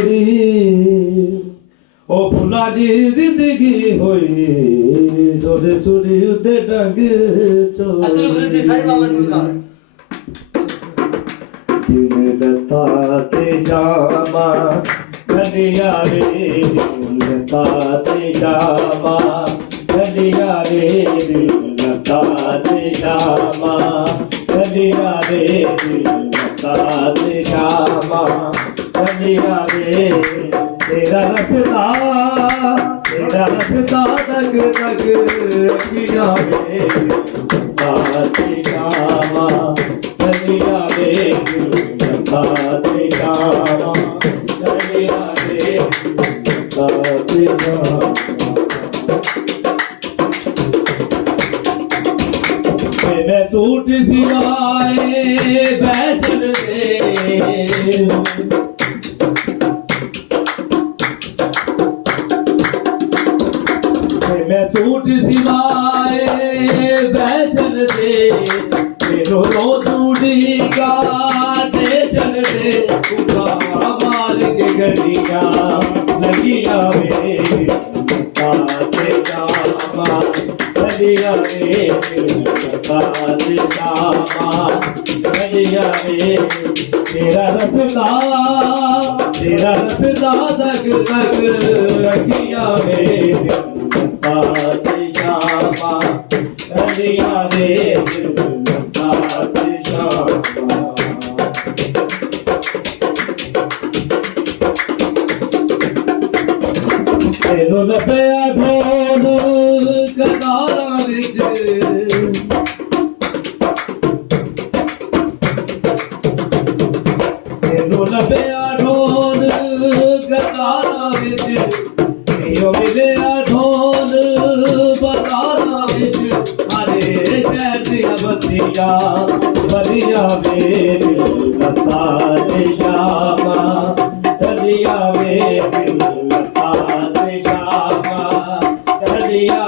छोड़ी ओ फुला दी जिंदगी होई जोड़े सुरी उदे डंग अब्दुल फरीद साहिब वाला गुलजार दिन लता ते जामा गलिया रे लता ते जामा गलिया रे लता ते जामा गलिया रे लता ते जामा गलिया रे तेरा रखता तक तक किया रे लता ते जामा गलिया रे लता ते जामा गलिया रे लता ते जामा मैं सूट सिवाए बैचन दे मैं सूट सिवाए बैचन दे मेरो लो दूड़ी का चल दे मार के गलिया लगिया रे ताते जामा गलिया रे ताते जामा गलिया रे तेरा रसदा तक तक रखिया रे ताते जामा गलिया रे ताते जामा तेरो लपया ढोल कनारा विच तेरो लपया ढोल कनारा विच यो मिलया ढोल बगारा विच अरे शहर दिया बतिया बलिया मेरी लता ते शामा गलिया मेरी लता ते शामा गलिया